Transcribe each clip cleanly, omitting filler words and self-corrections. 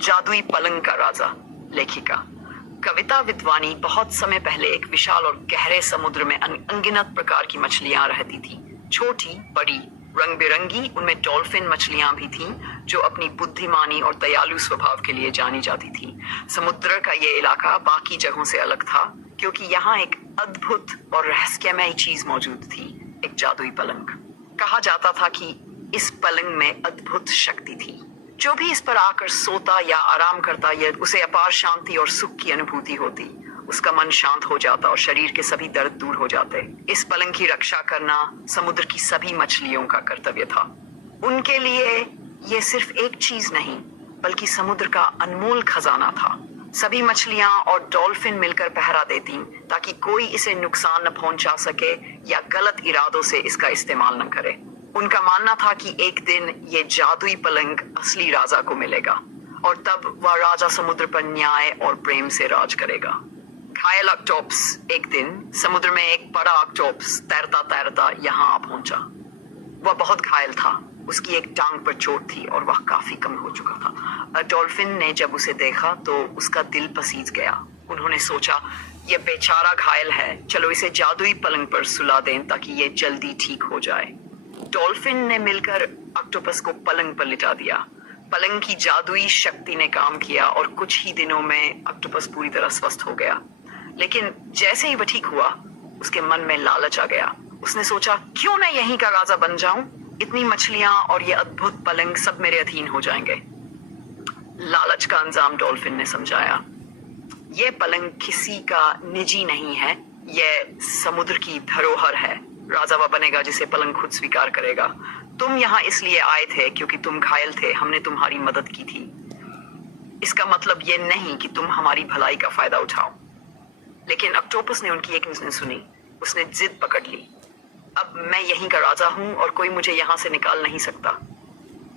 जादुई पलंग का राजा। लेखिका कविता विद्वानी बहुत समय पहले एक विशाल और गहरे समुद्र में अनगिनत प्रकार की मछलियां रहती थी। छोटी बड़ी रंग बिरंगी, उनमें डॉल्फिन मछलियां भी थीं जो अपनी बुद्धिमानी और दयालु स्वभाव के लिए जानी जाती थी। समुद्र का ये इलाका बाकी जगहों से अलग था क्योंकि यहाँ एक अद्भुत और रहस्यमय चीज मौजूद थी, एक जादुई पलंग। कहा जाता था कि इस पलंग में अद्भुत शक्ति थी। जो भी इस पर आकर सोता या आराम करता, यह उसे अपार शांति और सुख की अनुभूति होती। उसका मन शांत हो जाता और शरीर के सभी दर्द दूर हो जाते। इस पलंग की रक्षा करना समुद्र की सभी मछलियों का कर्तव्य था। उनके लिए ये सिर्फ एक चीज नहीं बल्कि समुद्र का अनमोल खजाना था। सभी मछलियां और डॉल्फिन मिलकर पहरा देती ताकि कोई इसे नुकसान न पहुंचा सके या गलत इरादों से इसका इस्तेमाल न करे। उनका मानना था कि एक दिन ये जादुई पलंग असली राजा को मिलेगा और तब वह राजा समुद्र पर न्याय और प्रेम से राज करेगा। घायल ऑक्टोपस एक दिन समुद्र में एक बड़ा ऑक्टोपस तैरता तैरता यहाँ आ पहुंचा। वह बहुत घायल था, उसकी एक टांग पर चोट थी और वह काफी कम हो चुका था। डॉल्फिन ने जब उसे देखा तो उसका दिल पसीज गया। उन्होंने सोचा, यह बेचारा घायल है, चलो इसे जादुई पलंग पर सुला दें ताकि ये जल्दी ठीक हो जाए। डॉल्फिन ने मिलकर ऑक्टोपस को पलंग पर लिटा दिया। पलंग की जादुई शक्ति ने काम किया और कुछ ही दिनों में ऑक्टोपस पूरी तरह स्वस्थ हो गया। लेकिन जैसे ही वह ठीक हुआ, उसके मन में लालच आ गया। उसने सोचा, क्यों न यहीं का राजा बन जाऊं? इतनी मछलियां और ये अद्भुत पलंग सब मेरे अधीन हो जाएंगे। लालच का अंजाम डॉल्फिन ने समझाया। यह पलंग किसी का निजी नहीं है, यह समुद्र की धरोहर है। राजा वह बनेगा जिसे पलंग खुद स्वीकार करेगा। तुम यहाँ इसलिए आए थे क्योंकि तुम घायल थे, हमने तुम्हारी मदद की थी। इसका मतलब ये नहीं कि तुम हमारी भलाई का फायदा उठाओ। लेकिन ऑक्टोपस ने उनकी एक नहीं सुनी। उसने जिद पकड़ ली, अब मैं यहीं का राजा हूं और कोई मुझे यहाँ से निकाल नहीं सकता।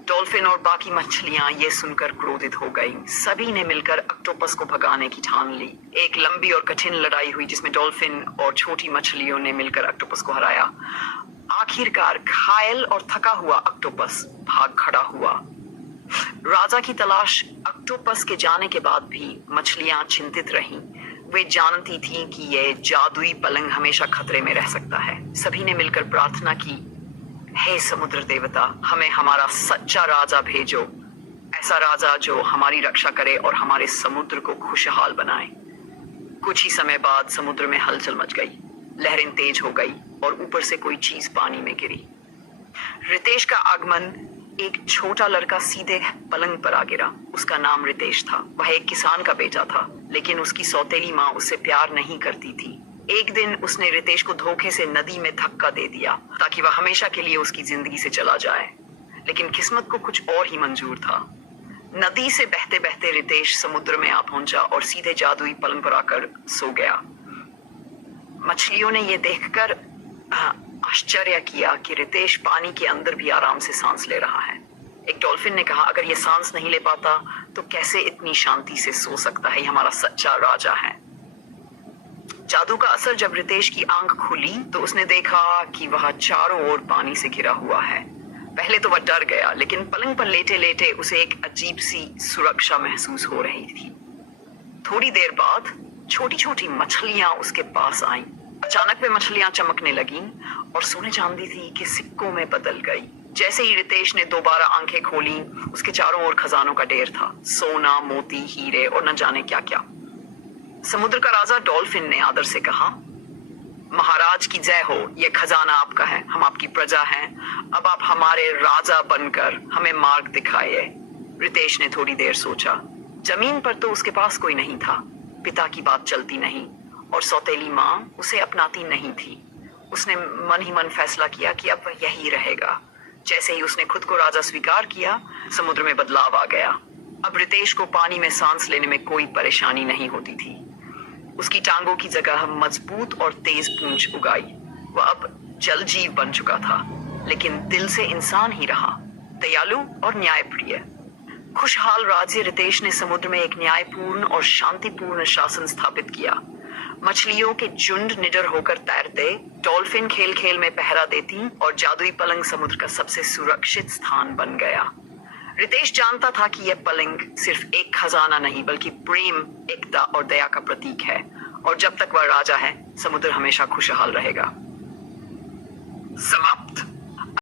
डॉल्फिन और बाकी मछलियां ये सुनकर क्रोधित हो गई। सभी ने मिलकर ऑक्टोपस को भगाने की ठान ली। एक लंबी और कठिन लड़ाई हुई जिसमें डॉल्फिन और छोटी मछलियों ने मिलकर ऑक्टोपस को हराया। आखिरकार घायल और थका हुआ ऑक्टोपस भाग खड़ा हुआ। राजा की तलाश ऑक्टोपस के जाने के बाद भी मछलियां चिंतित रहीं। वे जानती थीं कि यह जादुई पलंग हमेशा खतरे में रह सकता है। सभी ने मिलकर प्रार्थना की, हे समुद्र देवता, हमें हमारा सच्चा राजा भेजो, ऐसा राजा जो हमारी रक्षा करे और हमारे समुद्र को खुशहाल बनाए। कुछ ही समय बाद समुद्र में हलचल मच गई। लहरें तेज हो गई और ऊपर से कोई चीज पानी में गिरी। रितेश का आगमन, एक छोटा लड़का सीधे पलंग पर आ गिरा। उसका नाम रितेश था। वह एक किसान का बेटा था, लेकिन उसकी सौतेली माँ उससे प्यार नहीं करती थी। एक दिन उसने रितेश को धोखे से नदी में धक्का दे दिया ताकि वह हमेशा के लिए उसकी जिंदगी से चला जाए। लेकिन किस्मत को कुछ और ही मंजूर था। नदी से बहते बहते रितेश समुद्र में आ पहुंचा और सीधे जादुई पलंग पर आकर सो गया। मछलियों ने यह देखकर आश्चर्य किया कि रितेश पानी के अंदर भी आराम से सांस ले रहा है। एक डॉल्फिन ने कहा, अगर ये सांस नहीं ले पाता तो कैसे इतनी शांति से सो सकता है? ये हमारा सच्चा राजा है। जादू का असर जब रितेश की आंख खुली तो उसने देखा कि वह चारों ओर पानी से घिरा हुआ है। पहले तो वह डर गया, लेकिन पलंग पर लेटे लेटे उसे एक अजीब सी सुरक्षा महसूस हो रही थी। थोड़ी देर बाद छोटी छोटी मछलियां उसके पास आईं। अचानक वे मछलियां चमकने लगीं और सोने चांदी थी कि सिक्कों में बदल गई। जैसे ही रितेश ने दोबारा आंखें खोली, उसके चारों ओर खजानों का ढेर था, सोना, मोती, हीरे और न जाने क्या क्या। समुद्र का राजा डॉल्फिन ने आदर से कहा, महाराज की जय हो, यह खजाना आपका है, हम आपकी प्रजा हैं। अब आप हमारे राजा बनकर हमें मार्ग दिखाइए। रितेश ने थोड़ी देर सोचा। जमीन पर तो उसके पास कोई नहीं था, पिता की बात चलती नहीं और सौतेली माँ उसे अपनाती नहीं थी। उसने मन ही मन फैसला किया कि अब वह यही रहेगा। जैसे ही उसने खुद को राजा स्वीकार किया, समुद्र में बदलाव आ गया। अब रितेश को पानी में सांस लेने में कोई परेशानी नहीं होती थी। उसकी टांगों की जगह मजबूत और तेज पूंछ उगाई। वह अब जल जीव बन चुका था, लेकिन दिल से इंसान ही रहा, दयालु और न्यायप्रिय। खुशहाल राज्य रितेश ने समुद्र में एक न्यायपूर्ण और शांतिपूर्ण शासन स्थापित किया। मछलियों के झुंड निडर होकर तैरते, डॉल्फिन खेल खेल में पहरा देती और जादुई पलंग समुद्र का सबसे सुरक्षित स्थान बन गया। रितेश जानता था कि यह पलिंग सिर्फ एक खजाना नहीं बल्कि प्रेम, एकता और दया का प्रतीक है, और जब तक वह राजा है, समुद्र हमेशा खुशहाल रहेगा। समाप्त।